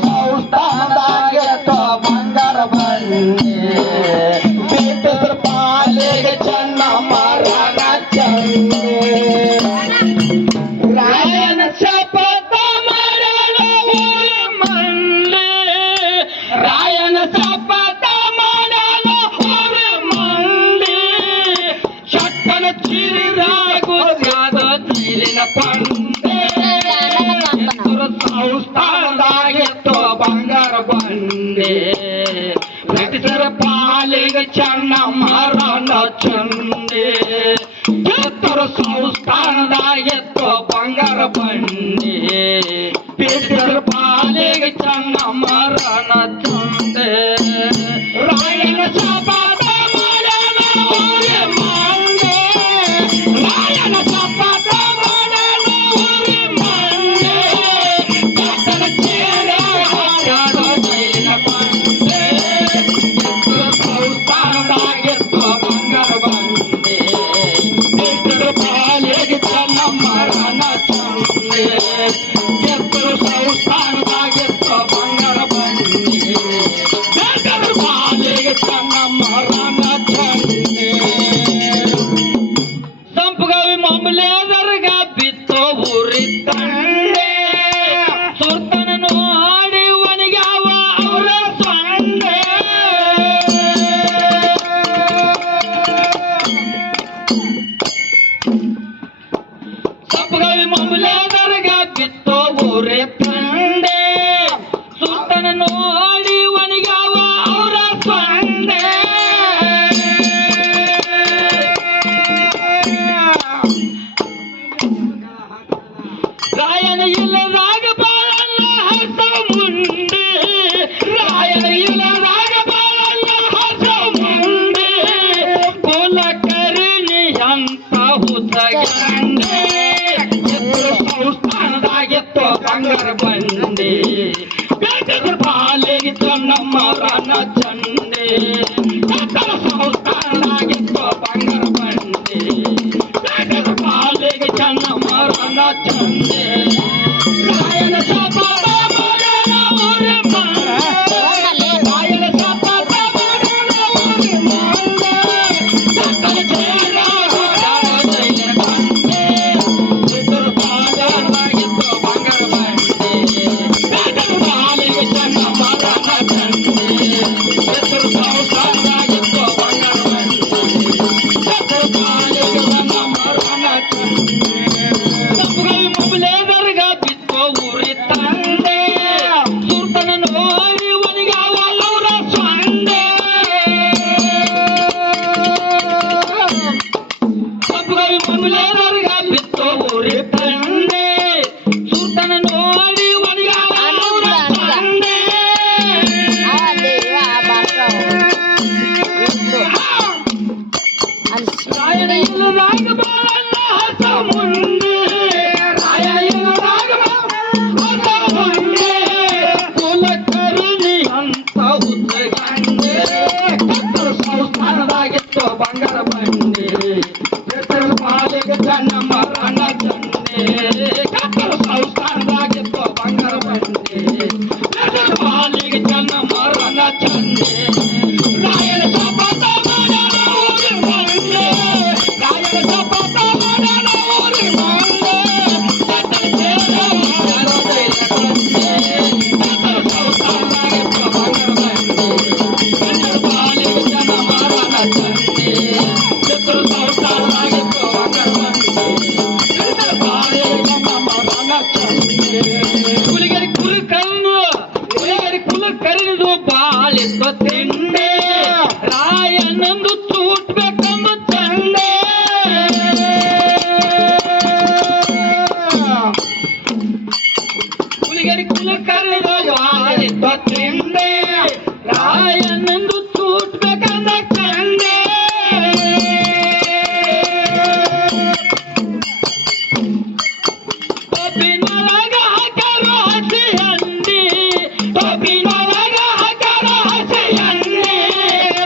ಸಂಸ್ಥಾನದಾಗೆತ್ತ ಬಂಗಾರ ಬಂಡಿ ಬಿಟ್ಟಿದ್ರ ಪಾಲಿಗೆ ಚೆನ್ನಮ್ಮ ರಾಣ ಚಂಡಿ ರಾಯನ ಶಪಥ ಮಾಡಲು ಊರಿ ಮಂಡಿ ರಾಯನ ಶಪಥ ಮಾಡಲು ಊರಿ ಮಂಡಿ ಶಕ್ಕನ ಚಿರಿದಾಗುತ್ತಾದ ನೀರಿನ ಪಂಡೆ ಸಂಸ್ಥಾನದಾಗಿತ್ತು ಬಂಗಾರ ಬಂಡೆ ಬ್ರಿಟಿಷರ ಪಾಲಿಗೆ ಚೆನ್ನಮ್ಮ ರಾಣ ಚಂಡಿ ಕಿತ್ತೂರು ಸಂಸ್ಥಾನದಾಗಿತ್ತು ಬಂಗಾರ ಬಂಡಿ ಬ್ರಿಟಿಷರ ಪಾಲಿಗೆ ಚೆನ್ನಮ್ಮ ರಾಣ ಚಂಡಿ ರಾಯನ ಶಪಥ ಮಾಡಲು ಊರಿ ಮಂಡಿ ರಾಯನ ಶಪಥ ಮಾಡಲು ಊರಿ ಮಂಡಿ ಕತ್ತಲ ಚೇರ ಹಾಡೋ ಜೈಲಿನ ಬಂಡೆ ಕಿತ್ತೂರು ಸಂಸ್ಥಾನದಾಗಿತ್ತು ಬಂಗಾರ ಬಂಡೆ ಬ್ರಿಟಿಷರ ಪಾಲಿಗೆ ಚೆನ್ನಮ್ಮ ರಾಣ ಚಂಡಿ ಕಿತ್ತೂರು ಸಂಸ್ಥಾನದಾಗಿತ್ತು ಬಂಗಾರ ಬಂಡೆ ಬ್ರಿಟಿಷರ ಪಾಲಿಗೆ ಚೆನ್ನಮ್ಮ ರಾಣ ಚಂಡಿ ಸಂಪಗಾವಿ ಮಾಮೂಲೇದರ್ಗ ಬಿತ್ತೋ ಊರಿ ತಂಡೆ ಸುರ್ತನ ನೋಡಿ ಒಣಗ್ಯಾವ ಅವರ ಸೊಂಡೆ ಸಂಪಗಾವಿ ಮಾಮೂಲೇದರ್ಗ ಬಿತ್ತೋ ಊರಿ ತಂಡೆ ಸುರ್ತನ ನೋಡಿ ಒಣಗ್ಯಾವ ಅವರ ಸೊಂಡೆ ರಾಯನ ಇಲ್ಲದಾಗ ಬಾಳಲ್ಲ ಹಸ ಮುಂದೆ ರಾಯನ ಇಲ್ಲದಾಗ ಬಾಳಲ್ಲ ಹಸ ಮುಂದೆ ಕೋಲ ಕರಿಣಿ ಅಂತ ಹುಸಗಂಡೆ ಕಿತ್ತೂರು ಸಂಸ್ಥಾನದಾಗಿತ್ತು ಬಂಗಾರ ಬಂಡೆ ಬ್ರಿಟಿಷರ ಪಾಲಿಗೆ ಚೆನ್ನಮ್ಮ ರಾಣ ಚಂಡಿ ಕಿತ್ತೂರು ಸಂಸ್ಥಾನದಾಗಿತ್ತು ಬಂಗಾರ ಬಂಡೆ ಬ್ರಿಟಿಷರ ಪಾಲಿಗೆ ಚೆನ್ನಮ್ಮ ರಾಣ ಚಂಡಿ ರಾಯನ ಶಪಥ ಮಾಡಲು ಊರಿ ಮಂಡೆ ರಾಯನ ಶಪಥ ಮಾಡಲು ಊರಿ ಮಂಡೆ ಸಕಲ ಚೇರ ಹಾಡೋ ಜೈಲಿನ ಬಂಡೆ ಕಿತ್ತೂರು ಸಂಸ್ಥಾನದಾಗಿತ್ತು ಬಂಗಾರ ಬಂಡೆ ಬ್ರಿಟಿಷರ ಪಾಲಿಗೆ ಚೆನ್ನಮ್ಮ ರಾಣ ಚಂಡಿ ಕಿತ್ತೂರು ಸಂಸ್ಥಾನದಾಗಿತ್ತು ಬಂಗಾರ ಬಂಡೆ ಕಿತ್ತೂರು ಪಾಲಿಗೆ ಚೆನ್ನಮ್ಮ ರಾಣ ಚಂಡಿ ಸಂಪಗಾವಿ ಮಾಮೂಲೇದರ್ಗ ಬಿತ್ತೋ ಊರಿ ತಂಡೆ ಸುರ್ತನ ನೋಡಿ ಒಣಗ್ಯಾವ ಅವರ ಸೊಂಡೆ ಸಂಪಗಾವಿ ಮಾಮೂಲೇದರ್ಗ ಬಿತ್ತೋ ಊರಿ ತಂಡೆ ಸುರ್ತನ ನೋಡಿ ಒಣಗ್ಯಾವ ಅವರ ಸೊಂಡೆ ರಾಯನ ಇಲ್ಲದಾಗ ಬಾಳಲ್ಲ ಹಸ ಮುಂದೆ ರಾಯನ ಇಲ್ಲದಾಗ ಹಸ ಮುಂದೆ ಕುಲ ಕರುಣಿ ಅಂತ ಹುಸಗಂಡೆ ಕಿತ್ತೂರು ಸಂಸ್ಥಾನದಾಗಿತ್ತು ಬಂಗಾರ ಬಂಡೆ ಬ್ರಿಟಿಷರ ಪಾಲಿಗೆ ಚೆನ್ನಮ್ಮ ರಾಣ ಚಂಡಿ ಕಿತ್ತೂರು ಸಂಸ್ಥಾನದಾಗಿತ್ತು ಬಂಗಾರ ಬಂಡೆ ಬ್ರಿಟಿಷರ ಪಾಲಿಗೆ ಚೆನ್ನಮ್ಮ ರಾಣ ಚಂಡಿ ರಾಯನ ಶಪಥ ಮಾಡಲು ಊರಿ ಮಂಡೆ ರಾಯನ ಶಪಥ ಮಾಡಲು ಊರಿ ಮಂಡೆ ಕತ್ತಲ ಚೇರ ಹಾಡೋ ಜೈಲಿನ ಬಂಡೆ ಕಿತ್ತೂರು ಸಂಸ್ಥಾನದಾಗಿತ್ತು ಬಂಗಾರ ಬಂಡೆ ಬ್ರಿಟಿಷರ ಪಾಲಿಗೆ ಚೆನ್ನಮ್ಮ ರಾಣ ಚಂಡಿ ಕಿತ್ತೂರು ಸಂಸ್ಥಾನದಾಗಿತ್ತು ಬಂಗಾರ ಬಂಡೆ ಬ್ರಿಟಿಷರ ಪಾಲಿಗೆ ಚೆನ್ನಮ್ಮ ರಾಣ ಚಂಡಿ ಕುಲಿಗರಿ ಕುಲ ಕರಿದು ಬಾಳಿತ್ತು ತಿಂಡೆ ರಾಯನಂದು ಚೂಟ್ಬೇಕಂದು ಚಂಡೆ ಕುಲಿಗರಿ ಕುಲ ಕರಿದು ಬಾಳಿತ್ತು ತಿಂಡೆ ರಾಯನಂದು ಚೂಟ್ಬೇಕಂದ ಚಂಡೆ ತೊಪ್ಪಿನೊಳಗ ಹಾಕರು ಹಸಿ ಹಂಡಿ ತೊಪ್ಪಿನೊಳಗ ಹಾಕರು ಹಸಿ ಹಂಡಿ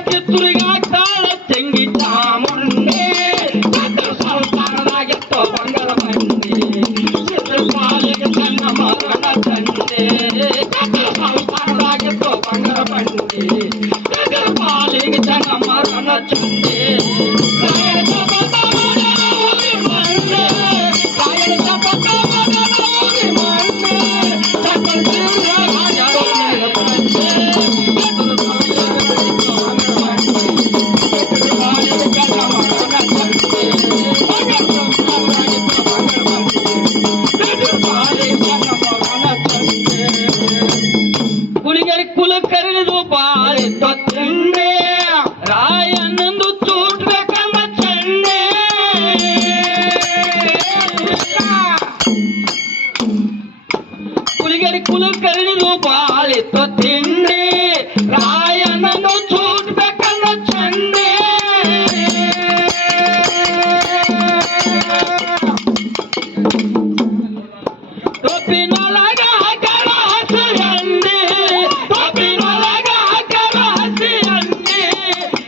ಕಿತ್ತೂರಿಗಾಗ್ತಾಳ ತೆಂಗಿ ಚಾಮುಂಡಿ ಕಿತ್ತೂರು ಸಂಸ್ಥಾನದಾಗಿತ್ತು ಬಂಗಾರ ಬಂಡಿ ಕಿತ್ತೂರು ಪಾಲಿಗೆ ಚೆನ್ನಮ್ಮ ರಾಣ ಚಂಡಿ ಕುಲ ಕರೆದು ಬಾಳಿ ತೊಂದೆ ರಾಯನಂದು ಚೂಟ್ಬೇಕಂದ ಚಂಡೆ ಕುಲಿಗರಿ ಕುಲ ಕರೆದು ಬಾಳಿ ತೊಂದೆ ರಾಯನಂದು ಚೂಟ್ಬೇಕಂದ ಚಂಡೆ ಟೋಪಿನೊಳಗ ಹಾಕರ ಹಸಿ ಅಂಡಿ ಟೋಪಿನೊಳಗ ಹಾಕರ ಹಸಿ ಅಂಡಿ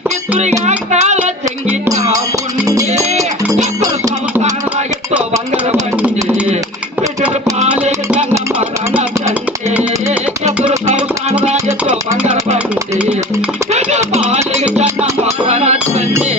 ಕಿತ್ತೂರಿಗೆ ಹಾಕ್ತಾಳ ಚಂಗಿ ಚಾಮುಂಡಿ ಕಿತ್ತೂರು ಸಂಸ್ಥಾನದಾಗಿತ್ತು ಬಂಗಾರ ಬಂಡಿ ಬಿಟ್ಟರ ಪಾಲಿಗೆ ಚನ್ನಮ್ಮ ರಣ ಚಂಡೆ ಕಿತ್ತೂರು ಸಂಸ್ಥಾನದಾಗಿತ್ತು ಬಂಗಾರ ಬಂಡಿ ಬಿಟ್ಟರ ಪಾಲಿಗೆ ಚನ್ನಮ್ಮ ರಣ ಚಂಡೆ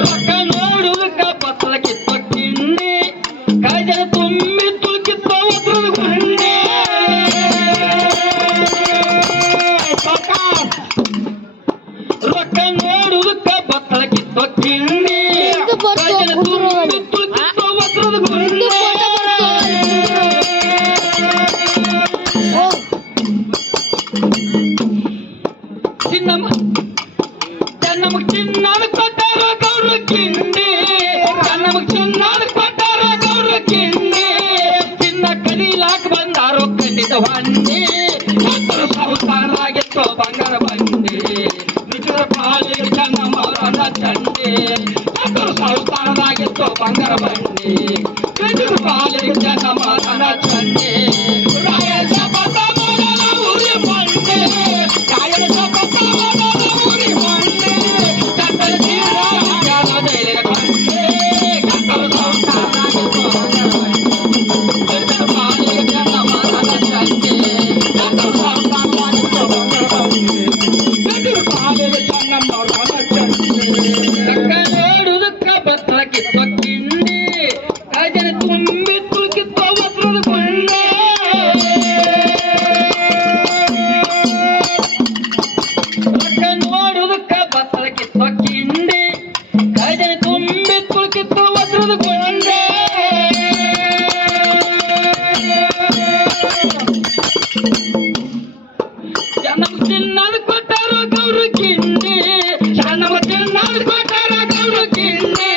ರೊಕ್ಕ ನೋಡುವುದಕ್ಕ ಪತ್ರ ಕಿತ್ತ ಕಿಂಡಿ ಕೈಜನ ತುಂಬಿ ತುಳುಕಿತ್ತ ಒತ್ತರದ ಗುಂಡಿ ರೊಕ್ಕ ನೋಡುವುದಕ್ಕ ಪತ್ರ ಕಿತ್ತ ಕಿಂಡಿ ಕೈಜನ ತುಂಬಿ ತುಳುಕಿತ್ತ ಒತ್ತರದ ಗುಂಡಿ ಚಿನ್ನಮ್ಮ ನಮಗ್ ಚಿನ್ನಾದ ಕೊಟ್ಟಾರ ಗೌರ ಕಿಂಡಿ ನಮಗ್ ಚಿನ್ನಾದ ಕೊಟ್ಟಾರ ಗೌರ ಕಿಂಡಿ ಚಿನ್ನ ಕದಿಲಾಕ ಬಂದಾರೋ ಖಂಡಿತ ಹೊಂಡಿ ಕಿತ್ತೂರು ಸಂಸ್ಥಾನದಾಗಿತ್ತು ಬಂಗಾರ ಬಂಡಿ ನಿಜರ ಪಾಲಿಗೆ ಚೆನ್ನಮ್ಮ ರಣ ಚಂಡಿ ಕಿತ್ತೂರು ಸಂಸ್ಥಾನದಾಗಿತ್ತು ಬಂಗಾರ ಬಂಡಿ ನಿಜರ ಪಾಲಿಗೆ ಚೆನ್ನಮ್ಮ ರಣ ಚಂಡಿ ರಾಯ ಶಪಥ ಮಾಡಲ ಉರಿ ಮಂಡೆ ರಾಯನ ಶಪಥ ಮಾಡಲ ಉರಿ ಮಂಡೆ ನೋಡುವುದಕ್ಕ ಬತ್ರ ಕಿತ್ತ ಕಿಂಡಿ ಕೈಜನ ತುಂಬಿ ತುಳುಕಿತ್ತ ಒತ್ತರದ ಕೊಂಡೆ ರೊಕ್ಕ ನೋಡುವುದಕ್ಕ ಬತ್ರ ಕಿತ್ತ ಕಿಂಡಿ ಕೈಜನ ತುಂಬಿ ತುಳುಕಿತ್ತ ಒತ್ತರದ ಕೊಂಡೆ ನಮಗ್ ಚಿನ್ನದ ಕೊಟ್ಟಾರ ಗೌರ ಕಿಂಡಿ ನಮಗ್ ಚಿನ್ನದ ಕೊಟ್ಟಾರ ಗೌರ ಕಿಂಡಿ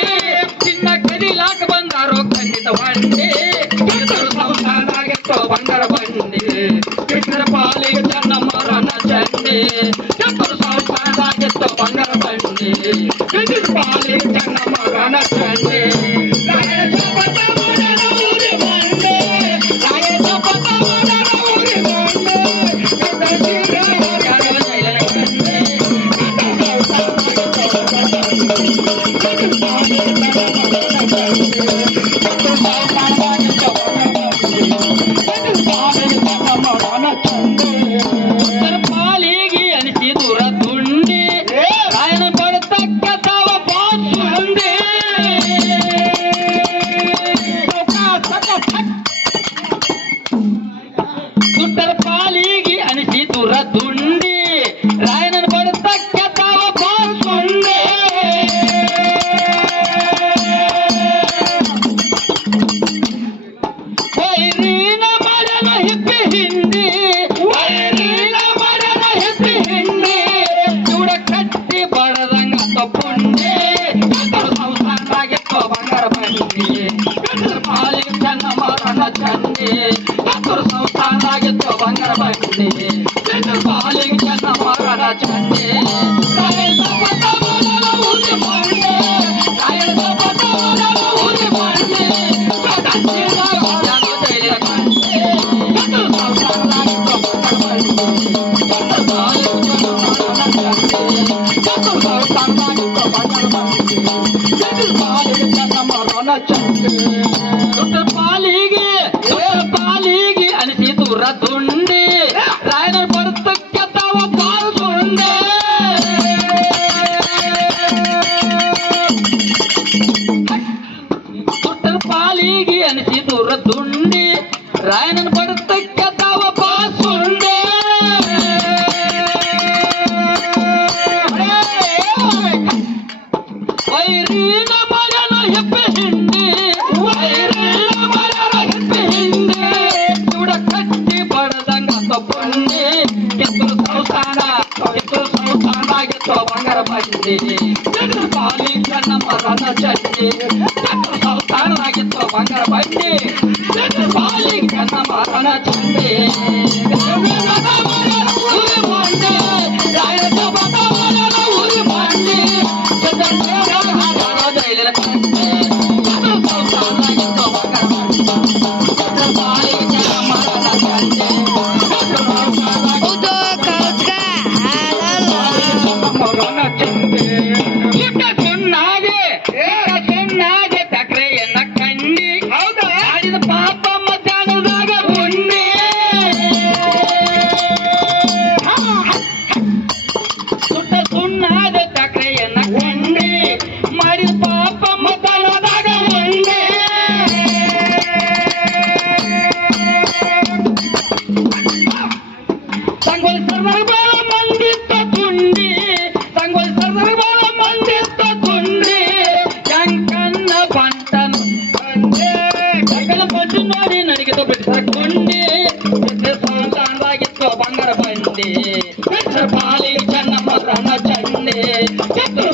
ಚಿನ್ನ ಕದಿಲಾಕ ಬಂದಾರೋ ಖಂಡಿತ ಹೊಂಡಿ ಕಿತ್ತೂರು ಸಂಸ್ಥಾನದಾಗಿತ್ತು ಬಂಗಾರ ಬಂಡಿ ಕಿತ್ತೂರ ಪಾಲಿಗೆ ಚೆನ್ನಮ್ಮ ರಣ ಚಂಡಿ ಕಿತ್ತೂರು ಸಂಸ್ಥಾನದಾಗಿತ್ತು ಬಂಗಾರ ಬಂಡಿ ಕಿತ್ತೂರು ಪಾಲಿಗೆ ಚೆನ್ನಮ್ಮ ರಣ ಚಂಡಿ ರಾಯನ ಶಪಥ ಮಾಡಲ ಉರಿ ಮಂಡೆ ರಾಯನ ಶಪಥ ಮಾಡಲ ಉರಿ ಮಂಡೆ ಪಾಲಿಗೆ ಅನಿಸಿ ದೂರ ತುಂಡಿ ರಾಯನ ಬಡತಕ್ಕ ತಾವ ಬಾಸುಂಡಿ ದುಡ್ಡರ ಪಾಲಿಗೆ ಅನಿಸಿ ದೂರ ತುಂಡಿ ರಾಯನ ಬಡತಕ್ಕ ತಾವ ಬಾಸುಂಡಿ ವೈರೀನ ಮರನ ಹಿಪ್ಪಿ ಹಿಂಡಿ ವೈರೀನ ಮರನ ಹಿಪ್ಪಿ ಹಿಂಡಿ ಚೂಡ ಕಟ್ಟಿ ಬಡದಂಗ ತಪ್ಪುಂಡಿ ಕಿತ್ತೂರು ಸಂಸ್ಥಾನದಾಗಿತ್ತು ಬಂಗಾರ ಬಂಡಿ ಕಿತ್ತೂರು ಪಾಲಿಗೆ ಚೆನ್ನಮ್ಮ ರಣ ಚಂಡಿ ಕಿತ್ತೂರು ಸಂಸ್ಥಾನದಾಗಿತ್ತು ಬಂಗಾರ ಬಂಡಿ ಕಿತ್ತೂರು ಪಾಲಿಗೆ ಚೆನ್ನಮ್ಮ ರಣ ಚಂಡಿ ರಾಯನ ಶಪಥ ಮಾಡಲ ಉರಿ ಮಂಡೆ ರಾಯನ ಶಪಥ ಮಾಡಲ ಉರಿ ಮಂಡೆ ಪಾಲಿಗೆ ಅನಿಸಿ ದೂರ ತುಂಡಿ ರಾಯನ ಬರ್ತಕ್ಕೆ ತಾವ ಬಾರಿಸುಂಡೆ ರಾಯಣ್ಣನ ಬರುತ್ತಕ್ಕೆ ತಾವ ಬಾಸುಂಡೆ ವೈರಿನ ಮರಣ ಹೆಪ್ಪೆ ಹಿಂಡಿ ವೈರಿನ ಮರಣ ಹೆಪ್ಪೆ ಹಿಂಡಿ ಚೂಡ ಕಟ್ಟಿ ಬಡದಂಗ ತಪ್ಪುಂಡಿ ಕಿತ್ತು ಸಂಸಾರ ಗಿತ್ತು ಬಂಗಾರ ಬಂಡಿ ಪಾಲಿ ಕಣ್ಣ ಮರಣ ಚಂಡಿ ಸಂಸಾರವಾಗಿತ್ತು ಬಂಗಾರ ಬಂಡಿ ಪಾಲಿ ಕಣ್ಣ ಮರಣ ಚಂಡಿ ಉರಿ ಬಂಡಿ ರಾಯಣ ಉರಿ ಬಂಡಿ ತಕ್ರೆಯನ್ನ ಕಂಡಿ ಹೌದಾ ಆಡಿದ ಪಾಪ ಮಧ್ಯಾಹ್ನದಾಗ ಉಣ್ಣೆ ಸುಟ್ಟ ಸುಣ್ಣಾದ ತಕ್ರೆಯನ್ನ ಕಂಡಿ ಮಾಡಿದ ಪಾಪ ಮಧ್ಯಾಹ್ನದಾಗ ಉಣ್ಣೆ ಸಂಗೋಲ್ ಸರ್ದಾರ ಮಂದಿತ್ತ ತುಂಡಿ ಸಂಗೋಲ್ ಸರ್ದಾರ ಮಂದಿತ್ತ ತುಂಡಿ ಜಂಕನ್ನ ಬಂಟನು ಜಂಕನ ಬಂಟು ನೋಡಿ ನಡಿಗೆ ಬಿಡ್ತಾರೆ ಕೊಂಡಿ ಸಂತಾನವಾಗಿತ್ತು ಬಂಗಾರ ಬಂಡಿ ಪಾಲಿ ಚೆನ್ನಮ್ಮ ರಣ ಚಂಡಿ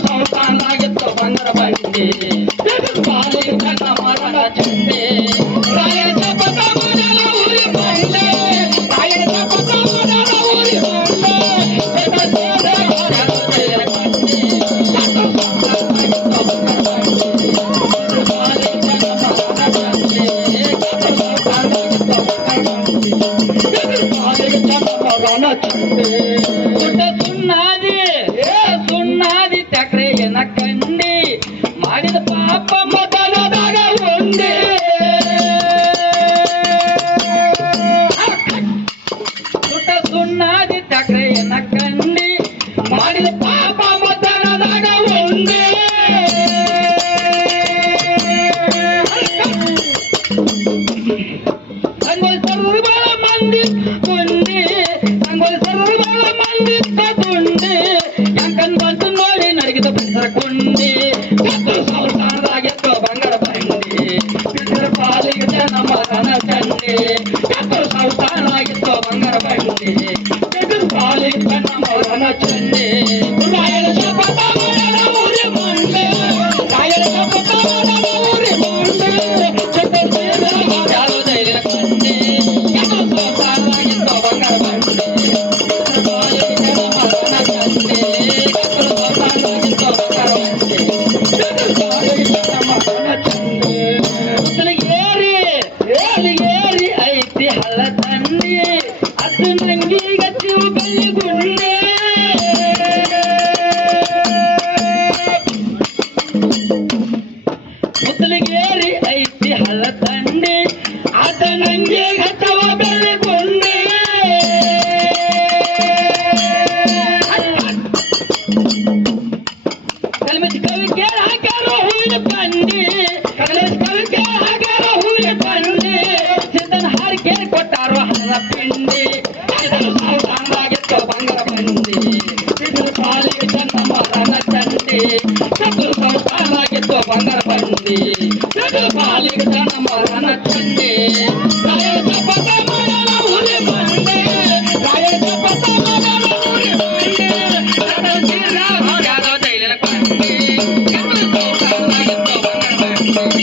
ಸಂತಾನವಾಗಿತ್ತು ಬಂಗಾರ ಬಂಡಿ ಪಾಲಿ ಚೆನ್ನಮ್ಮ ರಣ ಚಂಡಿ ಉರಿ ಬಂಡೆ ಸುಣ್ಣಾದಿ ತಕ್ರೆಯನ್ನ ಕಂಡಿ ಮಾಡಿದ ಪಾಪ ಮೊದಲದಾಗ ಒಂದೇ ಸುಟ್ಟ ಸುಣ್ಣಾದಿ ತಕ್ರೆಯನ್ನ ಕಂಡಿ ಮಾಡಿದ ಪಾಪ ಮೊದಲದಾಗ ಒಂದೇ ಸಂಗೋಲ್ ಸರ್ವರ ಮಂದಿ ತುಂಡಿ ಸಂಗೋಲ್ ಸರ್ವರ ಮಂದಿ ತುಂಡಿ ಯಾಕಂದ್ ಬಂತು ನೋಡಿ ನಡಗಿದ ಬಿಡ್ಸರ ಕೊಂಡಿ ಸಂಸಾರದಾಗಿತ್ತು ಬಂಗಾರ ಬಂಡಿ ಬಿಡ್ಸರ ಪಾಲಿಗೆ ನಮ್ಮ ರಣ ಚಂಡಿ ಸಂಸಾರದಾಗಿತ್ತು ಬಂಗಾರ ಬಂಡಿ ಬಿಡ್ಸರ ಪಾಲಿಗೆ ನಮ್ಮ ರಣ ಚಂಡಿ ರಾಯಣ ಶಪಥ ಮಾಡಲ ಉರಿ ಮಂಡೆ ರಾಯಣ ಶಪಥ ಮಾಡಲ ಉರಿ ಮಂಡೆ ಯಾರು ಧೈರ್ಯ ಕೊಂಡಿ ಸಂಸಾರದಾಗಿತ್ತು ಬಂಗಾರ ಬಂಡಿ ಏರಿ ಐತಿ ಹಳ್ಳ ತಂಡಿ ಅದು ನಂಗೀಗ ಚಿವುಗಲ್ಲಿ ಗುಂಡೆ ಮುತ್ತಲಿಗೇರಿ ಐತಿ ಹಳ್ಳ ತಂಡಿ ಅದ ನಂಗೆ ಹತ್ತವ ಬೆಳೆ ಗುಂಡೆ ಕಲ್ಮೆಜ್ ಕವಿ ಕೇಳ ಹಾಕ್ಯಾರ ಹೂವಿನ ಕಂಡಿ ಕಲ್ಮೆಜ್ ಕವಿ ಕೇಳ ಹಾಕ್ಯಾರ ಹೂವಿನ ಕಂಡಿ ಸಿದ್ದನ ಹಾರಿ ಕೇಳಿ ಕೊಟ್ಟಾರು ಹಣ ಪಿಂಡಿ ಸಾವಾಗಿತ್ತು ಬಂಗಾರ ಬಂಡಿ ಪಾಲಿಗೆ ಚೆನ್ನಮ್ಮ ರಣ ಚಂಡಿ ಸಾವಾಗಿತ್ತು ಬಂಗಾರ ಬಂಡಿ ಪಾಲಿಗೆ ಚೆನ್ನಮ್ಮ ರಣ ಚಂಡಿ ರಾಯಣ ಶಪಥ ಮಾಡಲ ಉರಿ ಬಂಡೆ ರಾಯಣ ಶಪಥ ಮಾಡಲ ಉರಿ ಬಂಡೆ ಯಾರೋ ಧೈರ್ಯ ಕೊಂಡಿ ಸಂಸಾರದಾಗಿತ್ತು ಬಂಗಾರ ಬಂಡಿ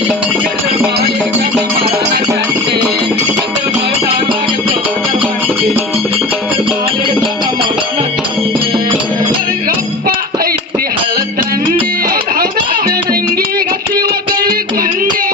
ಪಾಲಿಗೆ ಚೆನ್ನಮ್ಮ ರಣ ಚಂಡಿ ಸಂಸಾರದಾಗಿತ್ತು ಬಂಗಾರ ಬಂಡಿ ರಪ್ಪ ಐತಿ ಹಳ್ಳ ತಂಡಿ ನಂಗೀಗ ಶಿವ ಬೆಳಿ ಗುಂಡೆ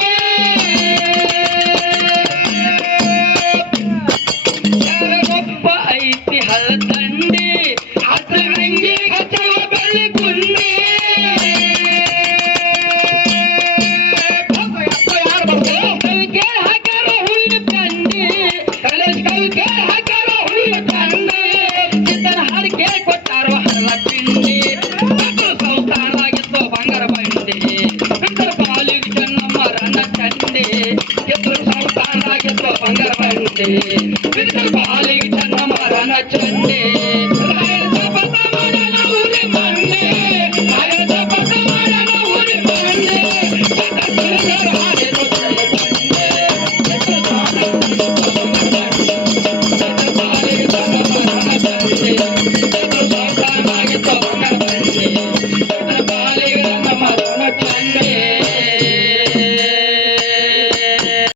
ತೆಗೆದರು